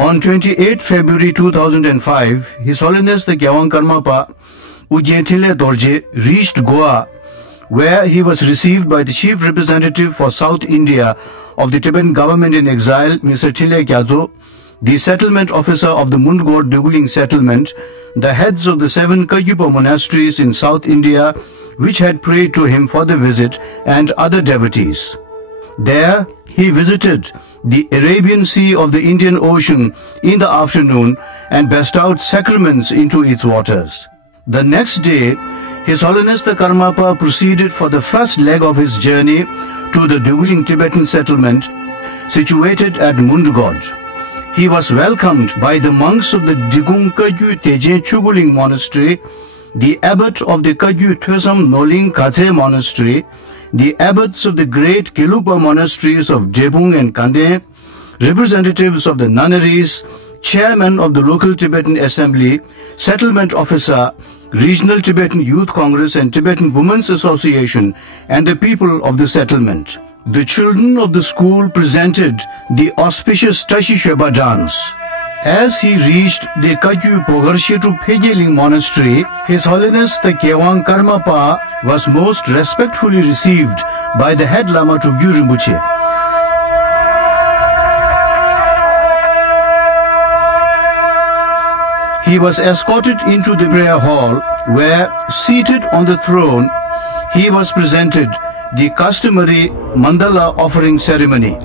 On 28 February 2005, His Holiness the Karmapa Urgьена reached Goa, where he was received by the Chief Representative for South India of the Tibetan government in exile, Mr. Trinlея, the settlement officer of the Mundgod Duguling settlement, the heads of the 7 Karmapa monasteries in South India, which had prayed to him for the visit, and other devotees. There, he visited the Arabian Sea of the Indian Ocean in the afternoon and bestowed sacraments into its waters. The next day, His Holiness the Karmapa proceeded for the first leg of his journey to the Duguling Tibetan settlement situated at Mundgod. He was welcomed by the monks of the Digung Kagyu Teje Chuguling monastery, the abbot of the Kagyu Thwesam Noling Kate monastery, the abbots of the great Kilupa monasteries of Jebung and Kande, representatives of the nunneries, chairman of the local Tibetan assembly, settlement officer, Regional Tibetan Youth Congress and Tibetan Women's Association, and the people of the settlement. The children of the school presented the auspicious Tashi Sheba dance. As he reached the Kagyu Pogarshitu Phegeling monastery, His Holiness the Karmapa was most respectfully received by the head Lama Tugyu Rinpoche. He was escorted into the prayer hall where, seated on the throne, he was presented the customary mandala offering ceremony.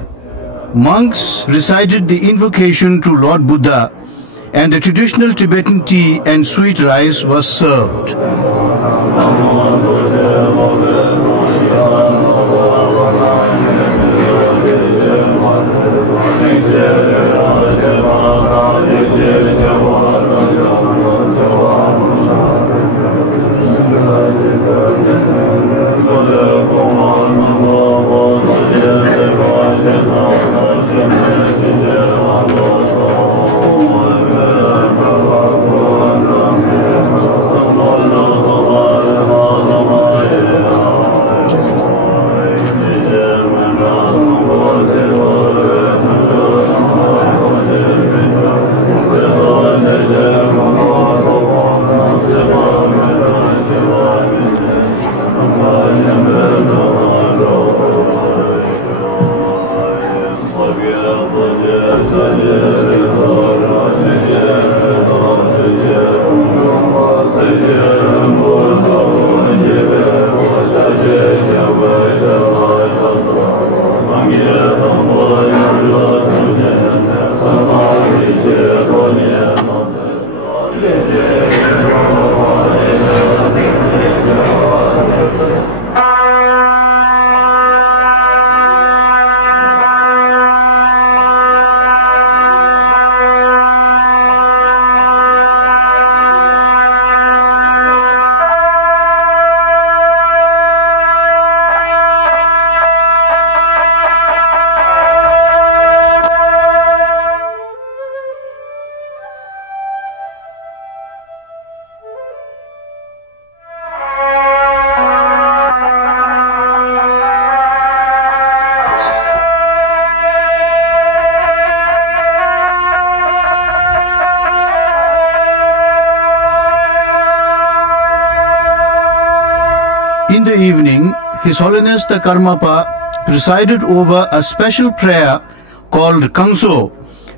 Monks recited the invocation to Lord Buddha, and the traditional Tibetan tea and sweet rice was served. In the evening, His Holiness the Karmapa presided over a special prayer called Kangso,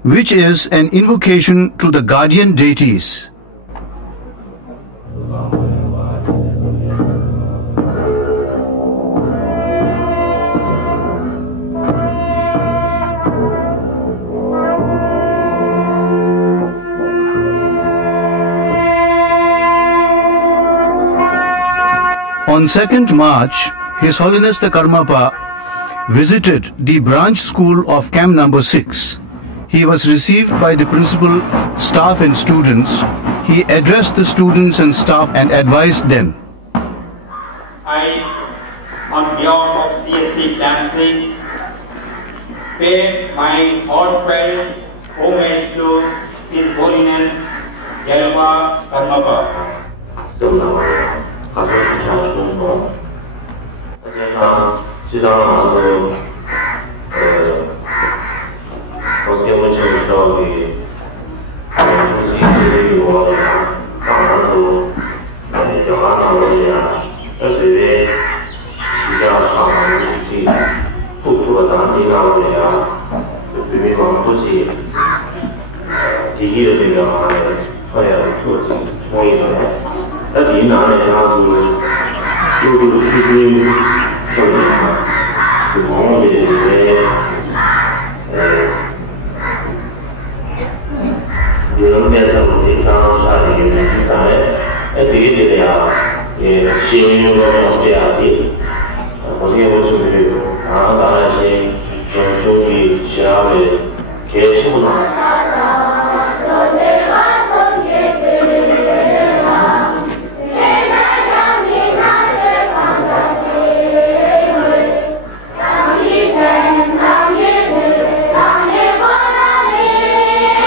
which is an invocation to the guardian deities. On 2nd March, His Holiness the Karmapa visited the branch school of Camp number 6. He was received by the principal, staff and students. He addressed the students and staff and advised them. I, on behalf of CST Plan 6, pay my heartfelt homage to His Holiness Karmapa. 어떻게 보면 저희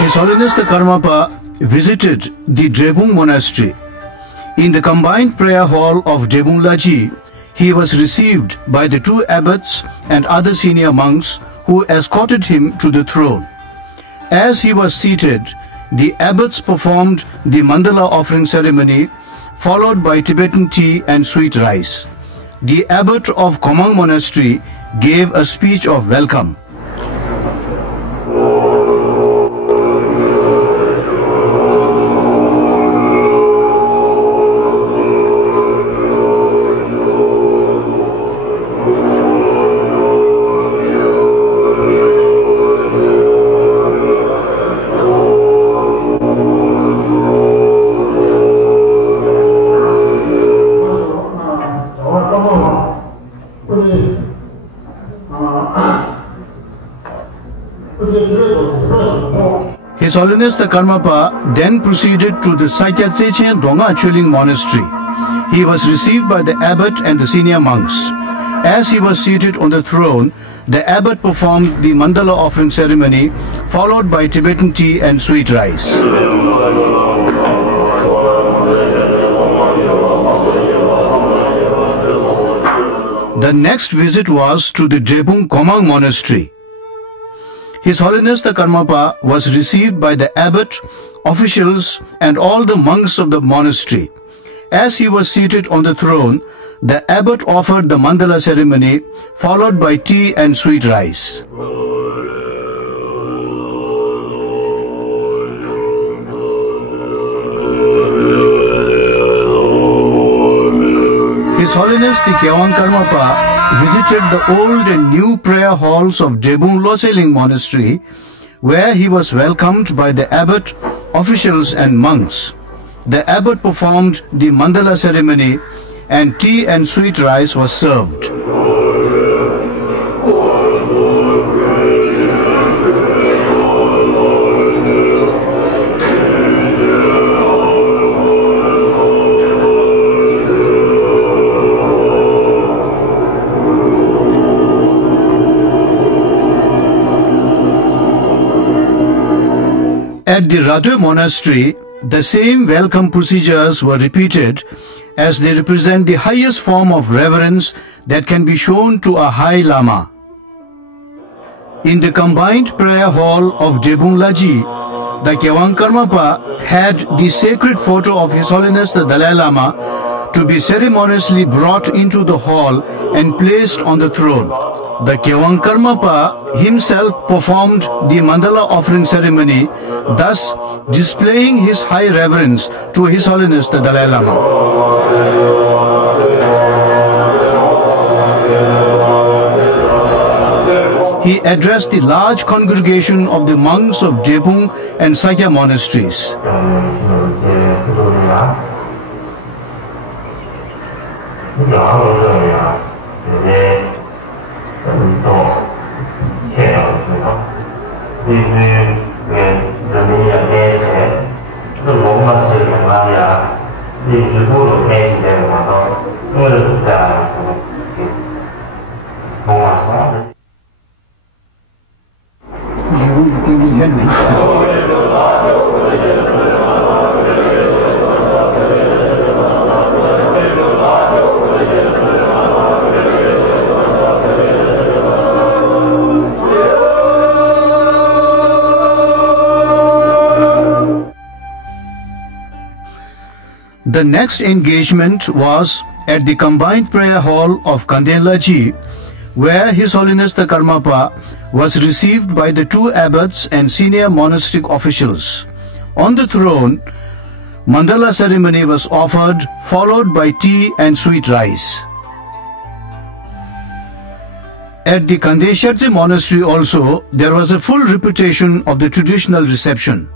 His Holiness the Karmapa visited the Drebung monastery. In the combined prayer hall of Drebung Laji, he was received by the two abbots and other senior monks who escorted him to the throne. As he was seated, the abbots performed the mandala offering ceremony, followed by Tibetan tea and sweet rice. The abbot of Komang monastery gave a speech of welcome. His Holiness the Karmapa then proceeded to the Sakyatsechen Donga Chuling monastery. He was received by the abbot and the senior monks. As he was seated on the throne, the abbot performed the mandala offering ceremony, followed by Tibetan tea and sweet rice. The next visit was to the Drebung Komang monastery. His Holiness the Karmapa was received by the abbot, officials and all the monks of the monastery. As he was seated on the throne, the abbot offered the mandala ceremony, followed by tea and sweet rice. His Holiness the Karmapa visited the old and new prayer halls of Drebung Loseling monastery, where he was welcomed by the abbot, officials and monks. The abbot performed the mandala ceremony and tea and sweet rice was served. At the Radha monastery, the same welcome procedures were repeated, as they represent the highest form of reverence that can be shown to a high lama. In the combined prayer hall of Drebung Laji, the Karmapa had the sacred photo of His Holiness the Dalai Lama to be ceremoniously brought into the hall and placed on the throne. The Karmapa himself performed the mandala offering ceremony, thus displaying his high reverence to His Holiness the Dalai Lama. He addressed the large congregation of the monks of Drebung and Sakya monasteries. The next engagement was at the combined prayer hall of Kanden Laji, where His Holiness the Karmapa was received by the two abbots and senior monastic officials. On the throne, mandala ceremony was offered, followed by tea and sweet rice. At the Kandesharji monastery also, there was a full repetition of the traditional reception.